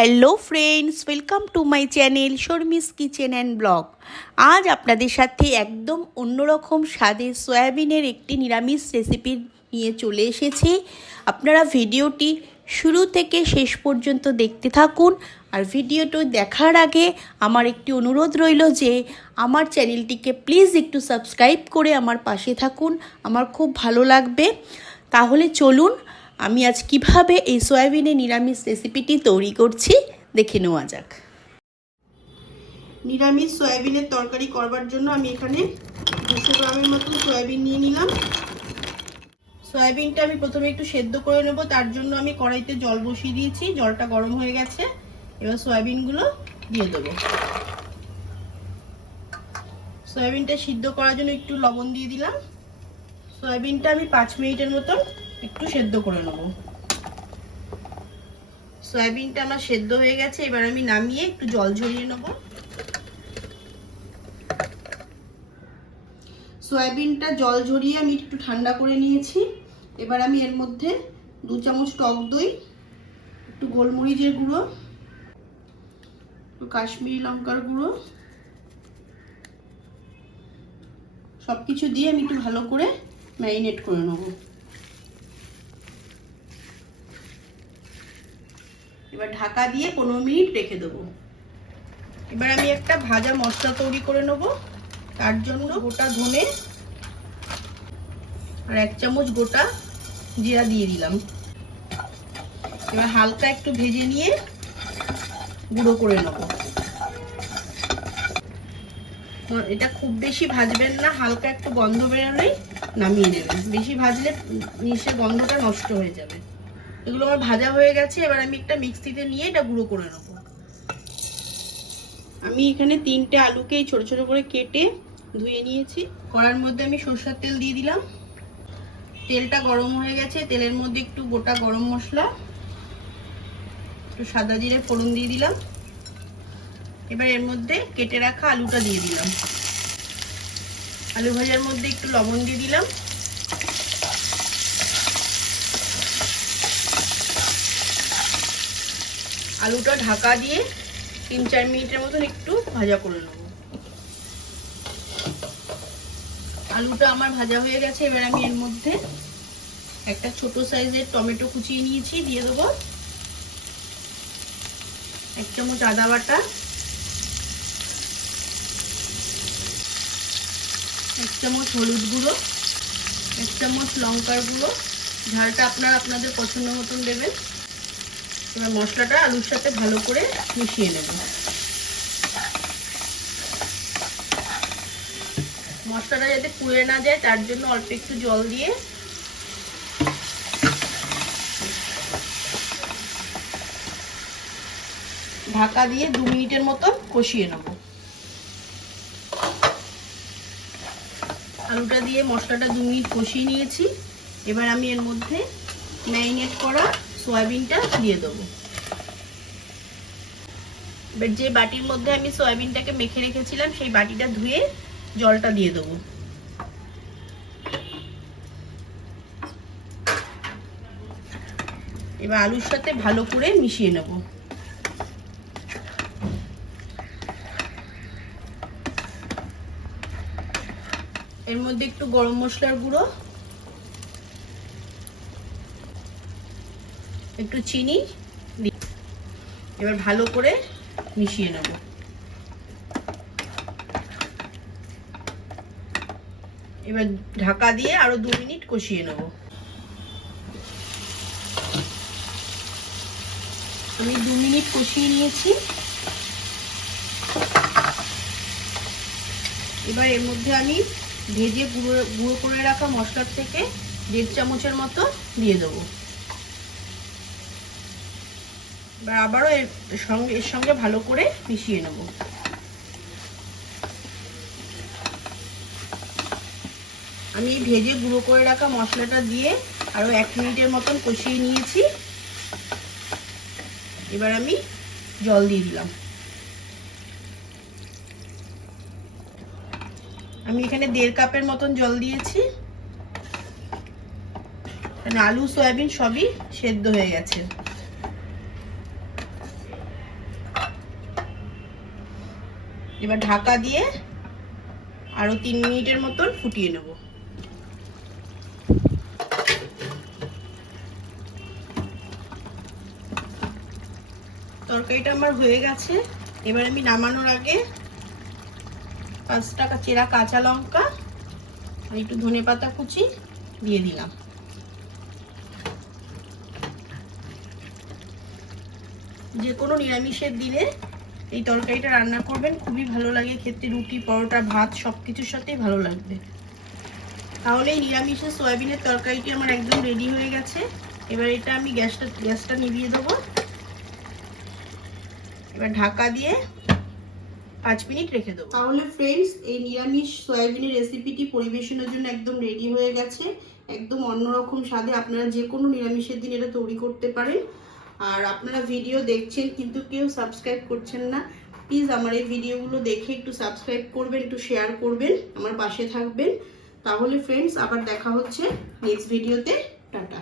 Hello friends welcome to my channel Sharmi's kitchen and blog আজ আপনাদের সাথে একদম অন্যরকম স্বাদের সয়াবিনের একটি নিরামিষ রেসিপি নিয়ে চলে এসেছি। আপনারা ভিডিওটি শুরু থেকে শেষ পর্যন্ত দেখতে থাকুন আর ভিডিওটি দেখার আগে আমার একটি অনুরোধ রইল যে আমার চ্যানেলটিকে প্লিজ একটু সাবস্ক্রাইব করে আমার পাশে থাকুন। আমার খুব ভালো লাগবে। তাহলে চলুন আমি আজ কীভাবে এই সয়াবিনের নিরামিষ রেসিপিটি তৈরি করছি দেখে নেওয়া যাক। নিরামিষ সয়াবিনের তরকারি করবার জন্য আমি এখানে দুশো গ্রামের মতন সয়াবিন নিয়ে নিলাম। সয়াবিনটা আমি প্রথমে একটু সেদ্ধ করে নেব, তার জন্য আমি কড়াইতে জল বসিয়ে দিয়েছি, জলটা গরম হয়ে গেছে। এবার সয়াবিনগুলো দিয়ে দেবো। সয়াবিনটা সিদ্ধ করার জন্য একটু লবণ দিয়ে দিলাম। সয়াবিনটা আমি পাঁচ মিনিটের মতন একটু সেদ্ধ করে নেব। সয়াবিনটা আমার সেদ্ধ হয়ে গেছে, এবার আমি নামিয়ে একটু জল ঝরিয়ে নেব। সয়াবিনটা জল ঝরিয়ে আমি একটু ঠান্ডা করে নিয়েছি। এবার আমি এর মধ্যে দু চামচ টক দই, একটু গোলমরিচের গুঁড়ো, একটু কাশ্মীরি লঙ্কার গুঁড়ো সব কিছু দিয়ে আমি একটু ভালো করে ম্যারিনেট করে নেব। এবার ঢাকা দিয়ে পনেরো মিনিট রেখে দেবো। এবার আমি একটা ভাজা মশলা তৈরি করে নেব। তার জন্য গোটা ধনে আর এক চামচ গোটা জিরা দিয়ে দিলাম। এবার হালকা একটু ভেজে নিয়ে গুঁড়ো করে নেব। এটা খুব বেশি ভাজবেন না, হালকা একটু গন্ধ বেরোলেই নামিয়ে নেবেন। বেশি ভাজলে নিশ্চয় গন্ধটা নষ্ট হয়ে যাবে। এগুলো আমার ভাজা হয়ে গেছে এবার আমি একটা মিক্সিতে নিয়ে এটা গুঁড়ো করে নেব। আমি এখানে তিনটে আলুকে ছোট ছোট করে কেটে ধুয়ে নিয়েছি। কড়ার মধ্যে আমি সরষের তেল দিয়ে দিলাম। তেলটা গরম হয়ে গেছে তেলের মধ্যে একটু গোটা গরম মশলা একটু সাদা জিরে ফোড়ন দিয়ে দিলাম। এবার এর মধ্যে কেটে রাখা আলুটা দিয়ে দিলাম। আলু ভাজার মধ্যে একটু লবণ দিয়ে দিলাম। আলুটা ঢাকা দিয়ে তিন, চার মিনিটের মতন একটু ভাজা করে নেব। আলুটা আমার ভাজা হয়ে গেছে, এবার আমি এর মধ্যে একটা ছোট সাইজের টমেটো কুচিয়ে নিয়েছি, দিয়ে দেবো এক চামচ আদা বাটা, এক চামচ হলুদ গুঁড়ো, এক চামচ লঙ্কার গুঁড়ো। ঝালটা আপনারা আপনাদের পছন্দ মতন দেবেন। এবার মশলাটা আলুর সাথে ভালো করে মিশিয়ে নেব। মশলাটা যাতে পুড়ে না যায়, তার জন্য অল্প একটু জল দিয়ে ঢাকা দিয়ে দু মিনিটের মতো কষিয়ে নেব। আলুটা দিয়ে মশলাটা দু মিনিট কষিয়ে নিয়েছি। এবার আমি এর মধ্যে ম্যারিনেট করা সয়াবিনটা দিয়ে দেবো। এবার যে বাটির মধ্যে আমি সয়াবিনটাকে মেখে রেখেছিলাম, সেই বাটিটা ধুয়ে জলটা দিয়ে দেবো। এবার আলুর সাথে ভালো করে মিশিয়ে নেব। এর মধ্যে একটু গরম মশলার গুঁড়ো একটু চিনি এবার ভালো করে মিশিয়ে নেব। এবার ঢাকা দিয়ে আরও দু মিনিট কষিয়ে নেব। আমি দু মিনিট কষিয়ে নিয়েছি। এবার এর মধ্যে আমি ভেজে গুঁড়ো গুঁড়ো করে রাখা মশলার থেকে দেড় চামচের মতো দিয়ে দেবো। এবার আবারও এর সঙ্গে এর সঙ্গে ভালো করে মিশিয়ে নেব। আমি ভেজে গুঁড়ো করে রাখা মশলাটা দিয়ে আরও এক মিনিটের মতন কষিয়ে নিয়েছি। এবার আমি জল দিয়ে দিলাম। আমি এখানে দেড় কাপের মতন জল দিয়েছি। আলু, সয়াবিন সবই সেদ্ধ হয়ে গেছে। এবার ঢাকা দিয়ে আরও তিন মিনিটের মতন ফুটিয়ে নেব। তরকারিটা আমার হয়ে গেছে। এবার আমি নামানোর আগে পাঁচ টাকা চেরা কাঁচা লঙ্কা আর একটু ধনে পাতা কুচি দিয়ে দিলাম। যে কোনো নিরামিষের দিনে এই তরকারিটা রান্না করবেন, খুবই ভালো লাগে খেতে, রুটি, পরোটা, ভাত সব কিছুর সাথেই ভালো লাগবে। তাহলে এই নিরামিষের সয়াবিনের তরকারিটি আমার একদম রেডি হয়ে গেছে। এবার এটা আমি গ্যাসটা গ্যাসটা নিভিয়ে দেবো। এবার ঢাকা দিয়ে পাঁচ মিনিট রেখে দেবো। তাহলে ফ্রেন্ডস এই নিরামিষ সয়াবিনের রেসিপিটি পরিবেশনের জন্য একদম রেডি হয়ে গেছে। একদম অন্যরকম স্বাদে আপনারা যে কোনো নিরামিষের দিন এটা তৈরি করতে পারেন। আর আপনারা ভিডিও দেখছেন, কিন্তু কেউ সাবস্ক্রাইব করছেন না প্লিজ আমার এই ভিডিওগুলো দেখে একটু সাবস্ক্রাইব করবেন, একটু শেয়ার করবেন, আমার পাশে থাকবেন। তাহলে ফ্রেন্ডস আবার দেখা হচ্ছে নেক্সট ভিডিওতে টাটা।